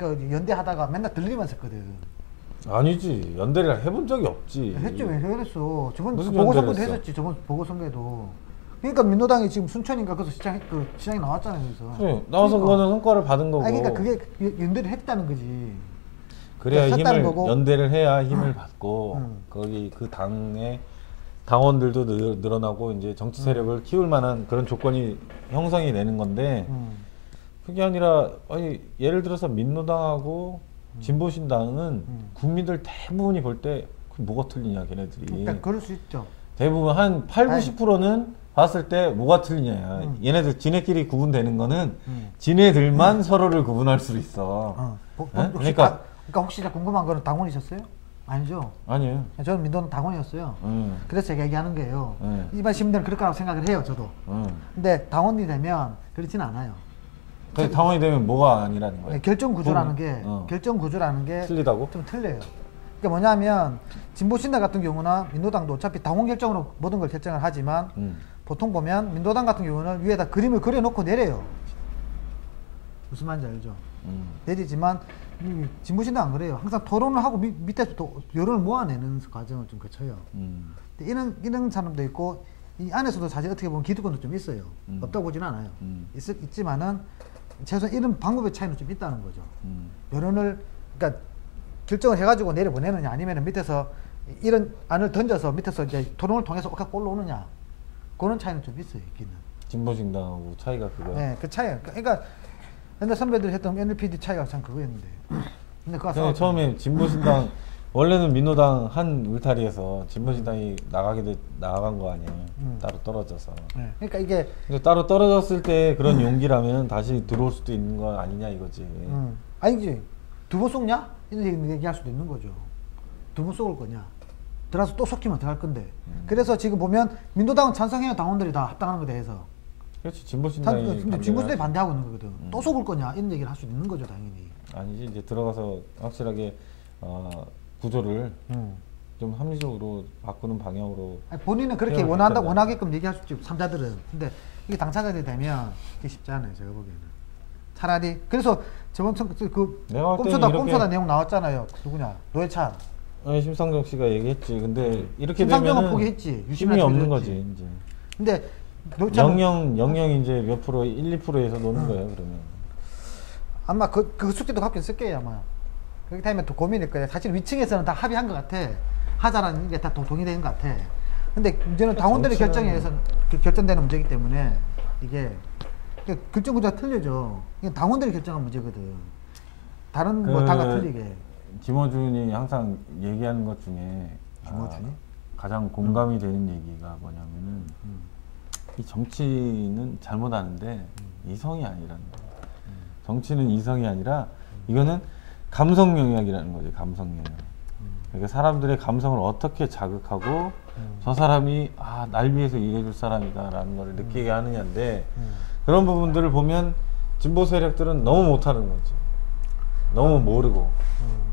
연대하다가 맨날 들리만 했거든. 아니지. 연대를 해본 적이 없지. 했죠. 왜 그랬어. 저번 무슨 보궐선거도 연대를 했어? 했었지. 저번 보궐선거에도. 그러니까 민노당이 지금 순천인가 그래서 시장에 나왔잖아요. 그래서. 그래, 나와서 그거는 성과를 받은 거고. 아니 그러니까 그게 연대를 했다는 거지. 그래야 썼다는 힘을 거고. 연대를 해야 힘을 받고 거기 그 당의 당원들도 늘어나고 이제 정치 세력을 키울 만한 그런 조건이 형성이 되는 건데 그게 아니라 아니 예를 들어서 민노당하고 진보신당은 국민들 대부분이 볼 때 뭐가 틀리냐 걔네들이. 그러니까 그럴 수 있죠. 대부분 한 8, 90%는 봤을 때 뭐가 틀리냐. 얘네들 지네끼리 구분되는 거는 지네들만 서로를 구분할 수 있어. 그러니까 혹시 궁금한 거는 당원이셨어요? 아니죠. 아니에요. 저는 민노당 당원이었어요. 그래서 제가 얘기하는 거예요. 일반 시민들은 그럴 거라고 생각을 해요, 저도. 근데 당원이 되면 그렇진 않아요. 근데 당원이 되면 뭐가 아니라는 거예요? 결정 구조라는 게 틀리다고? 좀 틀려요. 그게 뭐냐면 진보신당 같은 경우나 민노당도 어차피 당원 결정으로 모든 걸 결정을 하지만 보통 보면 민노당 같은 경우는 위에다 그림을 그려놓고 내려요. 무슨 말인지 알죠? 내리지만 진보신당 안 그래요. 항상 토론을 하고 밑에서 또 여론을 모아내는 과정을 좀 거쳐요. 근데 이런 사람도 있고 이 안에서도 사실 어떻게 보면 기득권도 좀 있어요. 없다고 보진 않아요. 있지만은 최소한 이런 방법의 차이는 좀 있다는 거죠. 여론을 그러니까 결정을 해가지고 내려보내느냐 아니면 밑에서 이런 안을 던져서 밑에서 이제 토론을 통해서 갖고 올라오느냐 그런 차이는 좀 있어요. 있기는. 진보신당하고 차이가 그거야. 네, 그 차이. 그러니까 옛날 선배들이 했던 NLPD 차이가 참 그거였는데. 근데 그거 처음에 진보신당 원래는 민노당 한 울타리에서 진보신당이 나간 거 아니에요. 따로 떨어져서. 네, 그러니까 이게 근데 따로 떨어졌을 때 그런 용기라면 다시 들어올 수도 있는 거 아니냐 이거지. 아니지. 두 번 속냐? 이런 얘기할 수도 있는 거죠. 두 번 속을 거냐? 들어서 또 속히면 어떡할 건데. 그래서 지금 보면 민노당은 찬성해요. 당원들이 다 합당하는 것에 대해서. 그렇지. 진보신당이 진보신당이 반대하고 있는 거거든. 또 속을 거냐? 이런 얘기를 할 수도 있는 거죠, 당연히. 아니지. 이제 들어가서 확실하게 구조를 좀 합리적으로 바꾸는 방향으로. 아니, 본인은 그렇게 원하게끔 얘기할 수 있지, 삼자들은. 근데 이게 당사자들이 되면 그게 쉽지 않아요, 제가 보기에는. 차라리 그래서 저번 꼼수다 내용 나왔잖아요. 누구냐? 노회찬. 아니, 심상정 씨가 얘기했지. 근데 이렇게 심상정은 되면은 포기했지. 힘이 없는 거지 이제. 근데 영영 이제 몇 프로 1, 2%에서 노는 거예요. 그러면 아마 그 숙제도 갖고 있을 거예요 아마. 그렇기 때문에 또 고민일 거예요. 사실 위층에서는 다 합의한 것 같아. 하자라는 게 다 동의되는 것 같아. 근데 문제는 당원들의 결정에 의해서 결정되는 문제이기 때문에 이게 결정 구조가 틀려져. 이게 당원들이 결정한 문제거든. 다른 뭐 당과 틀리게. 김어준이 항상 얘기하는 것 중에 가장 공감이 되는 얘기가 뭐냐면은 이 정치는 잘못하는데 이성이 아니라는 거예요. 정치는 이성이 아니라 이거는 감성 영역이라는 거죠. 감성 영역. 그러니까 사람들의 감성을 어떻게 자극하고 저 사람이 날 위해서 일해줄 사람이다라는 걸 느끼게 하느냐인데 그런 부분들을 보면 진보 세력들은 너무 못하는 거지. 너무 모르고.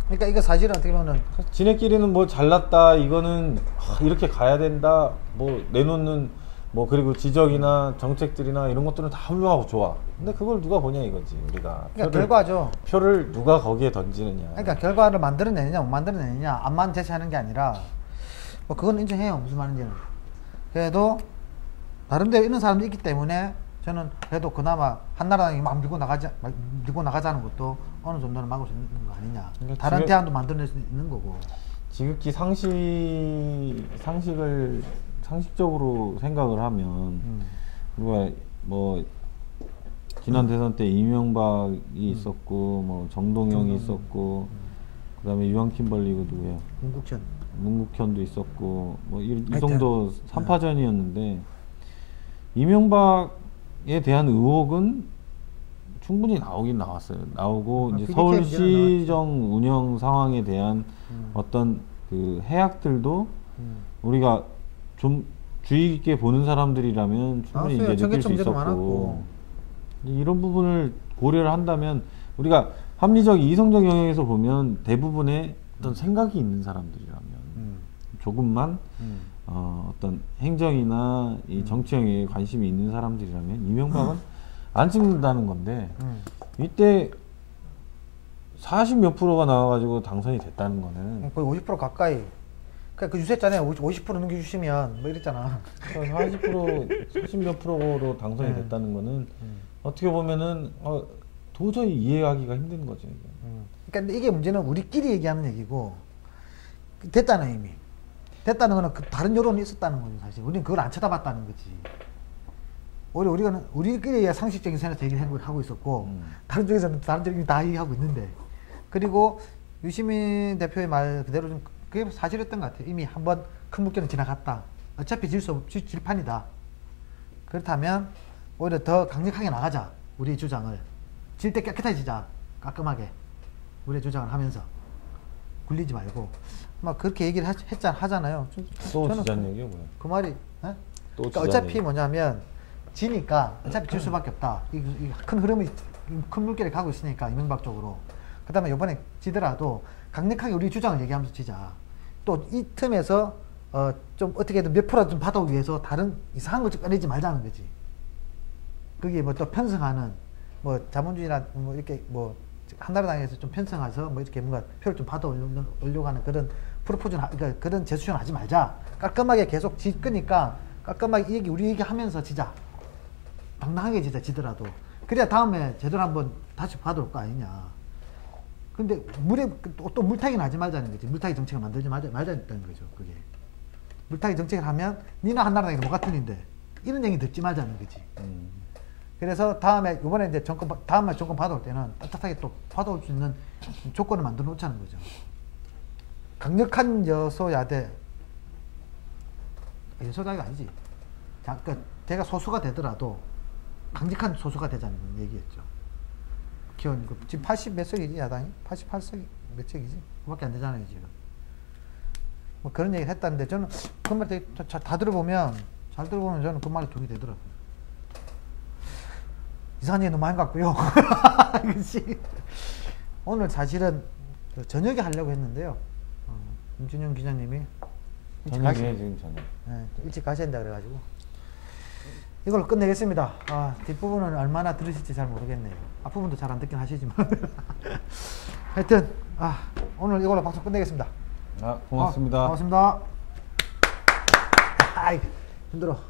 그러니까 이거 사실은 어떻게 보면 지네끼리는 뭐 잘났다 이거는 이렇게 가야 된다 뭐 내놓는 뭐 그리고 지적이나 정책들이나 이런 것들은 다 훌륭하고 좋아. 근데 그걸 누가 보냐 이거지 우리가. 그러니까 결과죠. 표를 누가 거기에 던지느냐. 그러니까 결과를 만들어내느냐 못 만들어내느냐 암만 제시하는 게 아니라 뭐 그건 인정해요. 무슨 말인지는. 그래도 나름대로 이런 사람도 있기 때문에 저는 그래도 그나마 한나라당이 막 밀고 나가자는 것도 어느 정도는 막을 수 있는 거 아니냐. 그러니까 다른 대안도 만들어낼 수 있는 거고. 지극히 상식적으로 생각을 하면 우리가 뭐 지난 대선 때 이명박이 있었고 뭐 정동영이 있었고 그다음에 유한킴벌리고 누구예요? 문국현도 있었고 뭐 이 정도 3파전이었는데 이명박에 대한 의혹은 충분히 나오긴 나왔어요. 나오고 이제 서울시정 운영 상황에 대한 어떤 그 해악들도 우리가 좀 주의 깊게 보는 사람들이라면 충분히 이제 느낄 수 있었고 이런 부분을 고려를 한다면 우리가 합리적 이성적 영역에서 보면 대부분의 어떤 생각이 있는 사람들이라면 조금만 어떤 행정이나 이 정치 영역에 관심이 있는 사람들이라면 이명박은 안 찍는다는 건데 이때 40 몇 프로가 나와가지고 당선이 됐다는 거는 거의 50% 가까이. 그 유세했잖아요. 50% 넘겨주시면 뭐 이랬잖아. 40 몇 프로로 당선이 됐다는 거는 어떻게 보면은 도저히 이해하기가 힘든 거죠. 그러니까 이게 문제는 우리끼리 얘기하는 얘기고 됐잖아요 이미. 됐다는 거는 다른 여론이 있었다는 거죠 사실. 우리는 그걸 안 쳐다봤다는 거지. 오히려 우리끼리 상식적인 생각에서 얘기를 하고 있었고 다른 쪽에서는 사람들이 다 얘기하고 있는데 그리고 유시민 대표의 말 그대로 좀 그게 사실이었던 것 같아요. 이미 한번 큰 물결은 지나갔다. 어차피 질판이다. 그렇다면 오히려 더 강력하게 나가자. 우리의 주장을. 질 때 깨끗해지자. 깔끔하게. 우리의 주장을 하면서. 굴리지 말고. 막 그렇게 얘기를 하잖아요. 또 지자는 얘기가 뭐야? 그 말이 그러니까 어차피 얘기. 뭐냐면 지니까 어차피 질 수밖에 없다. 큰 흐름이 큰 물결에 가고 있으니까 이명박 쪽으로. 그다음에 이번에 지더라도 강력하게 우리 주장을 얘기하면서 지자. 또 이 틈에서 좀 어떻게든 몇 프로 좀 받아오기 위해서 다른 이상한 걸 좀 꺼내지 말자는 거지. 그게 뭐 또 편성하는 뭐 자본주의나 뭐 이렇게 뭐 한나라당에서 좀 편성해서 뭐 이렇게 뭔가 표를 좀 받아오려고 하는 그런 프로포즈는 그러니까 그런 제스처는 하지 말자. 깔끔하게 계속 끄니까 깔끔하게 우리 얘기하면서 지자. 당당하게 지더라도. 그래야 다음에 제대로 한번 다시 받아올 거 아니냐. 근데 또 물타기는 하지 말자는 거지. 물타기 정책을 만들지 말자는 거죠. 그게. 물타기 정책을 하면 니나 한나라당이 뭐가 틀린데 이런 얘기 듣지 말자는 거지. 그래서 이번에 이제 다음에 정권 받아올 때는 따뜻하게 또 받아올 수 있는 조건을 만들어 놓자는 거죠. 강력한 여소야대, 여소야대가 아니지. 그러니까 제가 소수가 되더라도 강력한 소수가 되자는 얘기였죠. 지금 80 몇 석이지, 야당이? 88석 몇 석이지? 그밖에 안 되잖아요, 지금. 뭐 그런 얘기를 했다는데 저는 그 말 되게 다 들어보면, 잘 들어보면 저는 그 말이 동의 되더라고요. 이상한 얘기 너무 많이 같고요. 그치? 오늘 사실은 저녁에 하려고 했는데요. 임준영 기자님이 저녁에 지금 저녁. 네, 일찍 가셔야 된다 그래가지고 이걸로 끝내겠습니다. 뒷부분은 얼마나 들으실지 잘 모르겠네요. 앞부분도 잘 안 듣긴 하시지만 하여튼 오늘 이걸로 방송 끝내겠습니다. 고맙습니다. 고맙습니다. 아이 힘들어.